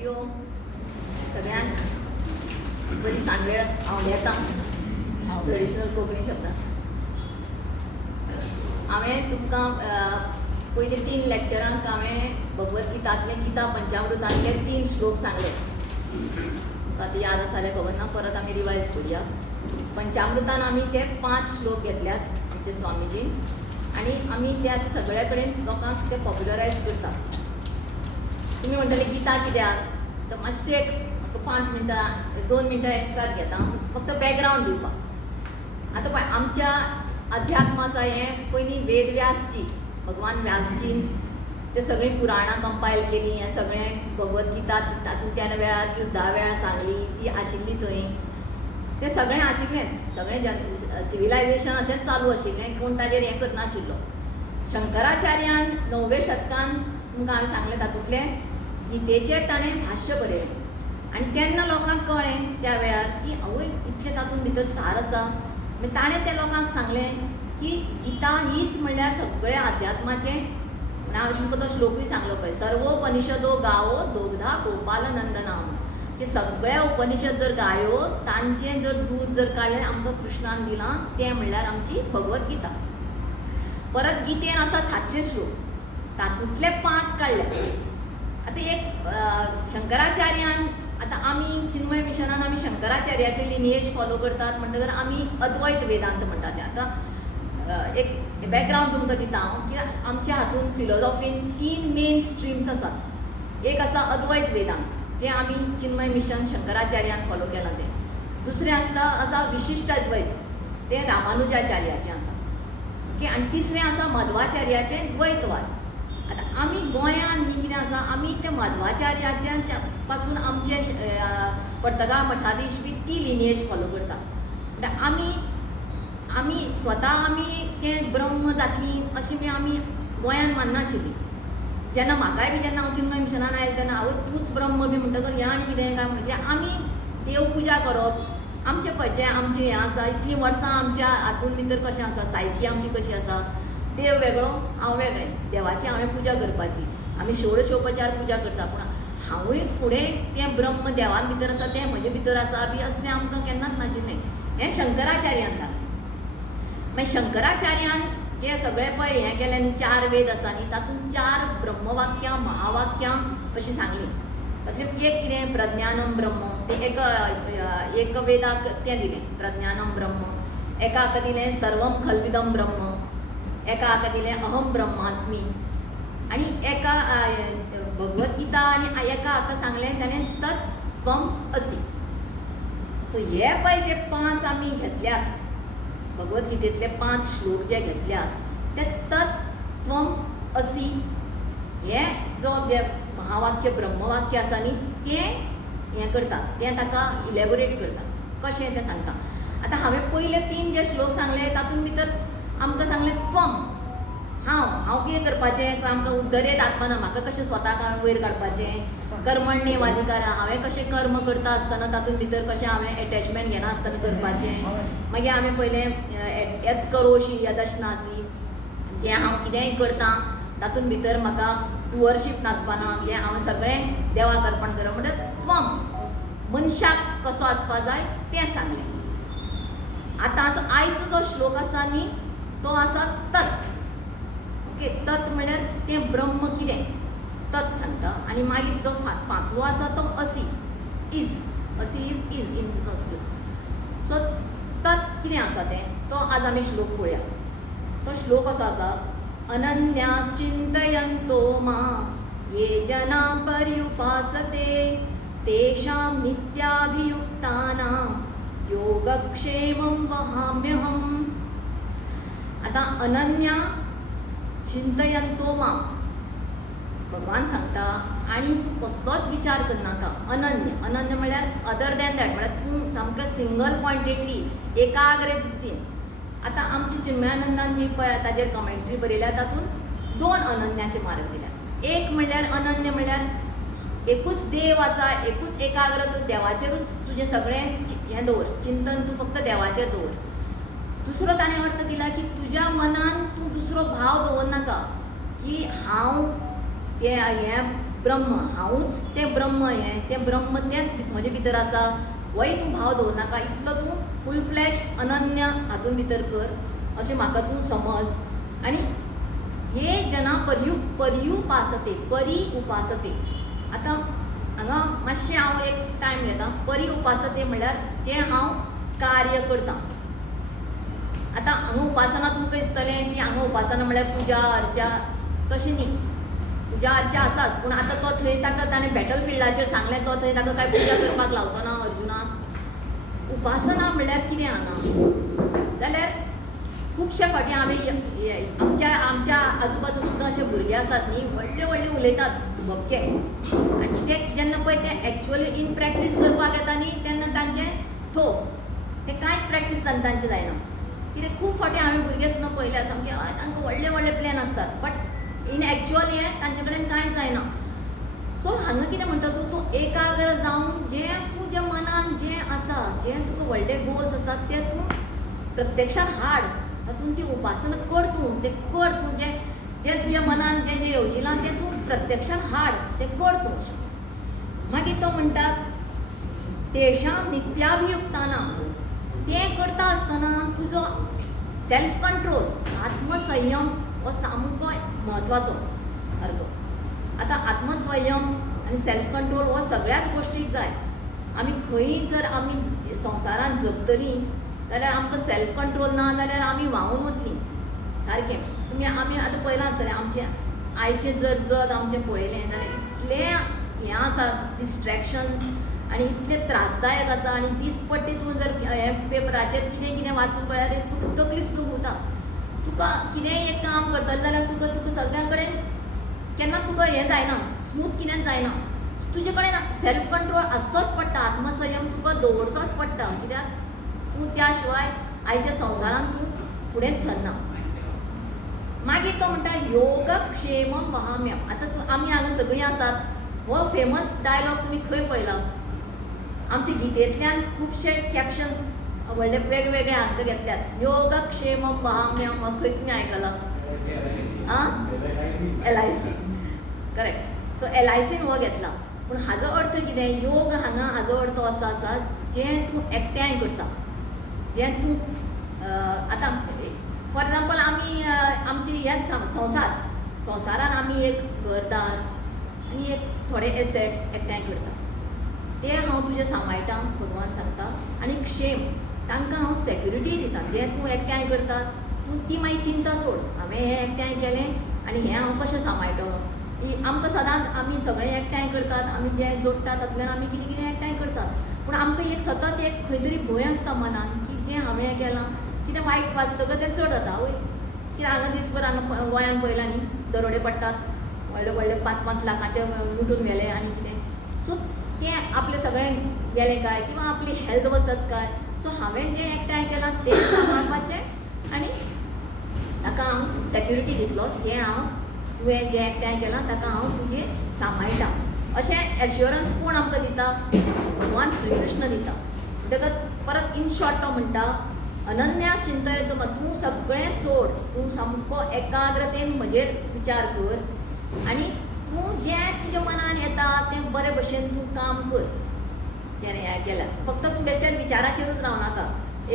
हरिओम सगळ्यांक बरी सांगवेळ हांव घेता ट्रेडिशनल कोंकणी शब्दांत. हांवें तुमकां पयलीं 3 लॅक्चरांक हांवें भगवद्गीतांतले गीता पंचामृतांतले 3 श्लोक सांगले. तुमकां आतां याद आसा जाल्यार खबर ना, परत आमी रिवायज करुया. पंचामृतान आमी ते 5 श्लोक घेतल्यात आमचे स्वामीजीन, आनी आमी ते आतां सगळे कडेन लोकांक ते पॉप्युलरायज करतात. तुमी म्हणटले गीता कित्याक, तर मातशें एक म्हाका 5 मिनटां 2 मिनटां एक्स्ट्राच घेता फक्त बॅकग्रावंड दिवपाक. आतां पळय, आमच्या अध्यात्म आसा हें पयलीं वेद व्यासजी, भगवान व्यासजीन ते सगळीं पुराणां कंपायल केलीं. हें सगळें भगवद्गीता तातूंत त्या वेळार युद्धा वेळार सांगली, ती आशिल्ली थंय. तें सगळें आशिल्लेंच, सगळें सिविलायजेशन अशेंच चालू आशिल्लें, कोण ताजेर हें करनाशिल्लो. शंकराचार्यान 9व्या शतकान तुमकां हांवें सांगलें तातूंतलें गीतेचेर ताणें भाश्य बरयलें. आनी तेन्ना लोकांक कळ्ळें त्या वेळार की आवय इतलें तातूंत भितर सार आसा. मागीर ताणें त्या लोकांक सांगलें की गीता हीच म्हणल्यार सगळें अध्यात्माचें. म्हणून हांवें तुमकां तो श्लोकूय सांगलो पळय, सर्वोपनिषदो गावो दोग्धा गोपाल नंदनाम. की सगळ्या उपनिषद जर गायो तांचें जर दूद जर काडलें आमकां कृष्णान दिलां, तें म्हणल्यार आमची भगवद्गीता. परत गीतेन आसा 700 श्लोक, तातूंतले 5 काडले. आतां एक शंकराचार्यान, आतां आमी चिन्मय मिशनान आमी शंकराचार्याचें लिनियेज फॉलो करतात म्हणटकर आमी अद्वैत वेदांत म्हणटा तें. आतां एक बॅकग्रावंड तुमकां दिता हांव, की आमच्या हातूंत फिलॉसॉफीन 3 मेन स्ट्रिम्स आसात. एक आसा अद्वैत वेदांत, जें आमी चिन्मय मिशन शंकराचार्यान फॉलो केलां तें. दुसरें आसा विशिश्ट अद्वैत, तें रामानुजाचार्याचें आसा. ओके. आनी तिसरें आसा मध्वाचार्याचें द्वैतवाद. आतां आमी गोंयांत न्ही कितें आसा, आमी त्या मध्वाचार्याच्या पासून आमचे पर्तगाळ मठाधीश बी ती लिनियेज फॉलो करतात. म्हणल्यार आमी स्वता आमी तें ब्रह्म जातलीं अशें बी आमी गोंयांत माननाशिल्लीं. जेन्ना म्हाकाय बी जेन्ना हांव चिन्मय मिशनान आयलें तेन्ना आवय तूंच ब्रह्म बी म्हणटकर हें आनी कितें काय म्हणजे आमी देव पुजा करप, आमचें पळय जें आमचें हें आसा, इतलीं वर्सां आमच्या हातूंत भितर कशें आसा, सायकी आमची कशी आसा, देव वेगळो हांव वेगळें. देवाची हांवें पुजा करपाची, आमी षोडशोपचार पुजा करता, पूण हांवूय फुडें तें ब्रह्म देवान भितर आसा तें म्हजे भितर आसा बी असलें आमकां केन्नाच नाशिल्लें. हें शंकराचार्यान सांगलें. मागीर शंकराचार्यान जें सगळें पळय हें केलें न्ही, 4 वेद आसा न्ही, तातूंत 4 ब्रह्मवाक्यां महावाक्यां अशीं सांगलीं. तातूंत एक कितें प्रज्ञानम ब्रह्म, तें एक वेदाक तें दिलें प्रज्ञानम ब्रह्म. एका हाका दिलें सर्वम खल्विदम ब्रह्म, एका हाका दिलें अहम ब्रह्मास्मी, आनी एका भगवद्गीता आनी एका हाका सांगलें ताणें तत् त्वम असि. सो हे पळय जे 5 आमी घेतल्यात भगवद्गीतेंतले 5 श्लोक जे घेतल्यात ते तत् त्वम असि हे जो महावाक्य ब्रह्मवाक्य आसा न्ही तें हें करतात, तें ताका इलॅबोरेट करतात. कशें तें सांगता. आतां हांवें पयले 3 जे श्लोक सांगले तातूंत भितर आमकां सांगलें त्वम, हांव कितें करपाचें, आमकां उद्धरेत आत्मना, म्हाका कशें स्वताक हांवें वयर काडपाचें, कर्मण्येवाधिकार, हांवें कशें कर्म करता आसतना तातूंत भितर कशें हांवें एटॅचमेंट घेना आसतना करपाचें. मागीर हांवें पयलें यत् करोशी यदश्नासी, जें हांव कितेंय करतां तातूंत भितर म्हाका डुअरशीप नासपाना, जें हांवें सगळें देवाक अर्पण करप. म्हणल्यार त्वम मनशाक कसो आसपा जाय तें सांगलें. आतां आयचो जो श्लोक आसा न्ही तो आसा तत्. ओके. तत् म्हणल्यार तें ब्रह्म कितें तत् सांगता. आनी मागीर जो 5वो आसा तो असि, इज. असि इज इन संस्कृत. सो तत् कितें आसा तें तो आज आमी श्लोक पळोवया. तो श्लोक असो आसा, अनन्याश्चिन्तयन्तो मां ये जना पर्युपासते तेषां नित्याभियुक्तानां योगक्षेमं वहाम्यहम्. आतां अनन्या चिंतयन्तो मां भगवान सांगता, आनी तूं कसलोच विचार करनाका. अनन्य म्हणल्यार अदर दॅन दॅट, म्हणल्यार तूं सामकें सिंगल पॉयंटेडली एकाग्र वृत्तीन. आतां आमची चिन्मयानंदान जी पळय ताजेर कमेंट्री बरयल्या तातूंत 2 अनन्याचे मार्ग दिल्यात. एक म्हणल्यार अनन्य म्हणल्यार एकूच देव आसा, एकूच एकाग्र, तूं देवाचेरूच तुजें सगळें हें दवर, चिंतन तूं फक्त देवाचेर दवर. दुसरो ताणें अर्थ दिला की तुज्या मनान तूं दुसरो भाव दवरनाका की हांव तें हें ब्रह्म हांवूच तें ब्रह्म हें तें ब्रह्म तेंच म्हजे भितर आसा होय तूं भाव दवरनाका इतलो तूं फूल फ्लॅश्ड अनन्य हातून भितर कर अशें म्हाका तूं समज आनी हे जना पर्युपासते परी उपासते आतां हांगा मातशें हांव एक टायम घेता परी उपासते म्हणल्यार जें हांव कार्य करतां आतां हांगा उपासना तुमकां दिसतलें की हांगा उपासना म्हणल्यार पुजा अर्चा तशें न्ही पुजा अर्चा आसाच पूण आतां तो थंय ताका ताणें बॅटल फिल्डाचेर सांगलें तो थंय ताका कांय पुजा करपाक लावचो ना अर्जुनाक उपासना म्हणल्यार कितें हांगा जाल्यार खुबशे फावटी आमी आमच्या आजूबाजूक सुद्दां अशे भुरगे आसात न्ही व्हडले उलयतात भपके आनी ते जेन्ना पळय ते एक्चुअली इन प्रॅक्टीस करपाक येता न्ही तेन्ना तांचें ते कांयच प्रॅक्टीस तांचें जायना कित्याक खूब फावटी हांवें भुरगे सुद्दां पळयल्या सामके तांकां व्हडले प्लॅन आसतात बट इन एक्चुअल हें तांचे कडेन कांयच जायना सो हांगा कितें म्हणटा तूं एकाग्र जावन जें तुज्या मनान जें आसा जें तुका व्हडले गोल्स आसात ते तूं प्रत्यक्षान हाड तातूंत ती उपासना कर तूं जें तुज्या मनान जें येवजिलां तें तूं प्रत्यक्षान हाड तें कर तूं अशें मागीर तो म्हणटा तेषां नित्याभियुक्तानां तें करता आसतना तुजो सेल्फ कंट्रोल आत्मसंयम हो सामको म्हत्वाचो अर्थ आतां आत्मसंयम आनी सेल्फ कंट्रोल हो सगळ्याच गोश्टीक जाय आमी खंयी जर आमी संवसारांत जगतलीं जाल्यार आमकां सेल्फ कंट्रोल ना जाल्यार आमी व्हांवून वतलीं सारकें आमी आतां पळयलां आसतलें आमचें आयचें जर जग आमचें पळयलें जाल्यार इतलें हें आसा डिस्ट्रॅक्शन्स आनी इतलें त्रासदायक आसा आनी दिसपट्टी तूं जर हें पेपराचेर कितें वाचून पळयल्यार तुका तकली सुद्दां घुंवता तुका कितेंय एक काम करतलें जाल्यार तुका सगळ्या कडेन केन्ना तुका हें जायना स्मूथ कितेंच जायना तुजे कडेन सेल्फ कंट्रोल आसचोच पडटा आत्मसंयम तुका दवरचोच पडटा कित्याक तूं त्या शिवाय आयच्या संवसारांत तूं फुडेंच सरना मागीर तो म्हणटा योगक्षेमम वहाम्यम आतां आमी हांगा सगळीं आसात हो फेमस डायलॉग तुमी खंय पळयला आमच्या गितेंतल्यान खुबशे कॅप्शन्स व्हडले वेगवेगळे हांगा घेतल्यात योगक्षेमम वहाम्यम हो खंय तुमी आयकला LIC करेक्ट सो LICन हो घेतला पूण हाजो अर्थ कितें योग हांगा हाजो अर्थ असो आसा जें तूं एकट्याय करता जें तूं आतां फॉर एग्जाम्पल आमी आमची हेच संवसारान आमी एक घरदार आनी एक थोडे एसेट्स एकठांय करता ते हांव तुजें सांबाळटा भगवान सांगता आनी क्षेम तांकां हांव सेक्युरिटी दिता जें तूं एकठांय करता तूं ती मागीर चिंता सोड हांवें हें एकठांय केलें आनी हें हांव कशें सांबाळटलो आमकां सदांच आमी सगळें एकठांय करतात आमी जें जोडटा तातूंतल्यान आमी कितें कितें एकठांय करतात पूण आमकां एक सतत एक खंय तरी भंय आसता मनान की जें हांवें केलां कितें वायट वाचतकच तें चड जाता वय कित्याक हांगा दिसभर हांगा गोंयान पळयलां न्ही दरोडे पडटात व्हडले 5-5 लाखाचे लुटून गेले आनी कितें सो तें आपलें सगळें गेलें काय किंवा आपली हेल्थ वचत काय सो हांवें जें एकठांय केलां तें सांबाळपाचें आनी ताका हांव सेक्युरिटी दितलो जें तुवें जें एकठांय केलां ताका हांव तुजें सांबाळटा अशें एश्युरन्स कोण आमकां दिता भगवान श्री कृष्ण दिता म्हणटकच परत इन शॉर्ट तो म्हणटा अनन्या चिंतयतो तूं सगळें सोड तूं सामको एकाग्रतेन म्हजेर विचार कर आनी तूं जें तुज्या मनान येता तें बरे भशेन तूं काम कर जें केल्यार फक्त तूं बेश्टेच विचाराचेरूच रावनाका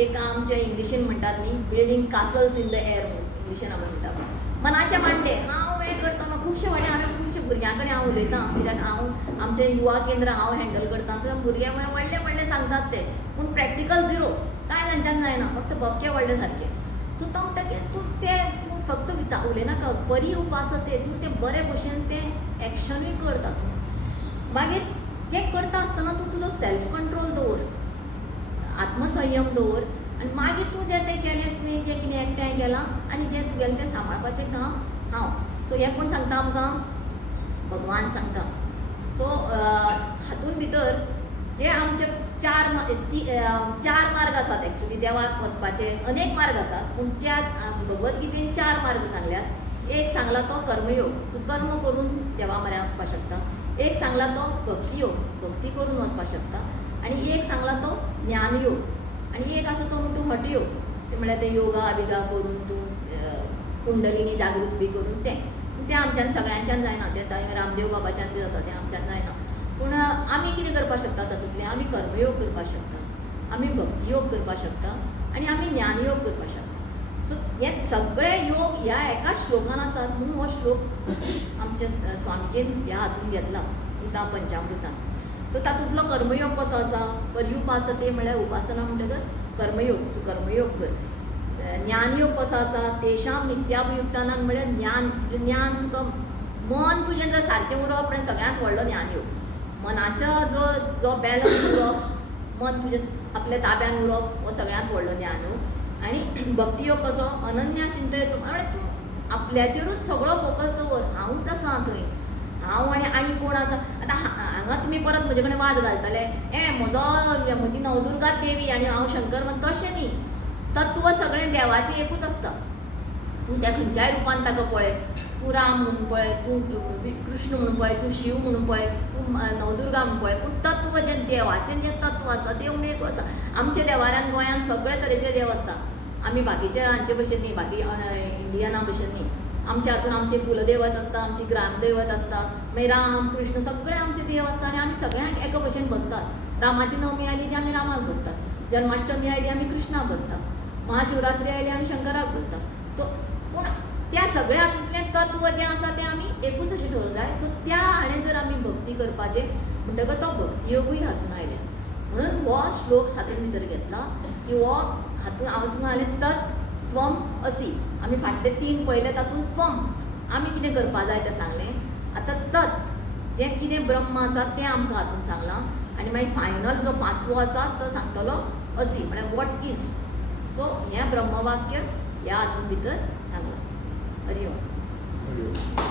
एक आमचे इंग्लिशीन म्हणटात न्ही building castles in the air इंग्लिशीन आमी म्हणटा मनाचे मांडे हांव हें करता खुबशे फावटी हांवें खुबशे भुरग्यां कडेन हांव उलयतां कित्याक हांव आमचें युवा केंद्र हांव हँडल करतां सो भुरगे व्हडले सांगतात ते पूण प्रॅक्टिकल झिरो कांय तांच्यान जायना फक्त भपके व्हडले सारके सो तो म्हणटा की तूं फक्त उलयनाका बरी उपासते तूं तें बरे भशेन तें एक्शनूय कर तातूंत मागीर तें करता आसतना तूं तुजो सेल्फ कंट्रोल दवर आत्मसंयम दवर आनी मागीर तूं जें तें केलें तुवें जें कितें एकठांय केलां आनी जें तुगेलें तें सांबाळपाचें काम हांव सो हें कोण सांगता आमकां भगवान सांगता सो हातूंत भितर जे आमचे चार मार्ग आसात एक्चुली देवाक वचपाचे अनेक मार्ग आसात पूण त्या भगवत गीतेन 4 मार्ग सांगल्यात एक सांगला तो कर्मयोग तूं कर्म करून देवा म्हऱ्यान वचपाक शकता एक सांगला तो भक्ती करून वचपाक शकता आनी एक सांगला तो ज्ञानयोग आनी एक आसा तो म्हणटा हठयोग ते म्हळ्यार ते योगा बिगा करून तूं कुंडलिनी जागृत बी करून तें तें आमच्यान सगळ्यांच्यान जायना, तें रामदेव बाबाच्यान बी जाता, तें आमच्यान जायना. पूण आमी कितें करपाक शकता तातूंतलें, आमी कर्मयोग करपाक शकता, आमी भक्तियोग करपाक शकता आनी आमी ज्ञानयोग करपाक शकता. सो हे सगळे योग ह्या एकाच श्लोकान आसात. म्हणून हो श्लोक आमच्या स्वामीजीन ह्या हातून घेतला गीता पंचामृतान. तो तातूंतलो कर्मयोग कसो आसा, पर्युपासते म्हळ्यार उपासना म्हणटकच कर्मयोग, तूं कर्मयोग कर. ज्ञानयोग कसो आसा, तेषां नित्याभियुक्तानां म्हळ्यार ज्ञान तुका मन तुजें जर सारकें उरप म्हळ्यार सगळ्यांत व्हडलो ज्ञानयोग. मनाचो जो बॅलन्स उरप, मन तुजें आपल्या ताब्यान उरप, हो सगळ्यांत व्हडलो ज्ञानयोग. आनी भक्तियोग कसो, अनन्या चिंतयतु म्हळ्यार तूं आपल्याचेरूच सगळो फोकस दवर, हांवूच आसा थंय, हांव आनी कोण आसा. आतां हांगा तुमी परत म्हजे कडेन वाद घालतले, म्हजी नवदुर्गा देवी आनी हांव शंकर, तशें न्ही. तत्व सगळें देवाचें एकूच आसता. तूं त्या खंयच्याय रुपान ताका पळय, तूं राम म्हणून पळय, तूं कृष्ण म्हणून पळय, तूं शिव म्हणून पळय, तूं नवदुर्गा म्हणून पळय, पूण तत्व जें देवाचें जें तत्व आसा तें म्हणून एक आसा. आमच्या देवाऱ्यान गोंयांत सगळे तरेचे देव आसता. आमी बाकीचे हांचे भशेन न्ही, बाकी इंडियना भशेन न्ही. आमच्या हातून आमचें कुलदैवत आसता, आमची ग्रामदैवत आसता, मागीर राम कृष्ण सगळे आमचे देव आसता आनी आमी सगळ्यांक एका भशेन बसतात. रामाची नवमी आयली ती आमी रामाक बसतात, जन्माष्टमी आयली आमी कृष्णाक बसतात, महाशिवरात्री आयली आमी शंकराक बसतात. सो पूण त्या सगळ्या हातूंतलें तत्व जें आसा तें आमी एकूच अशें ठरोवंक जाय. सो त्या हाणें जर आमी भक्ती करपाचें म्हणटकच तो भक्तियोगूय हातून आयले. म्हणून हो श्लोक हातून भितर घेतला की हो हातून हांव तुमकां हांवें तत् त्वम असी, आमी फाटले 3 पळयले तातूंत त्वम आमी कितें करपा जाय तें सांगलें. आतां तत् जें कितें ब्रह्म आसा तें आमकां हातून सांगलां आनी मागीर फायनल जो 5वो आसा तो सांगतलो असी म्हळ्यार वॉट इज. सो हें ब्रह्मवाक्य ह्या हातून भितर सांगलां. हरि ओम.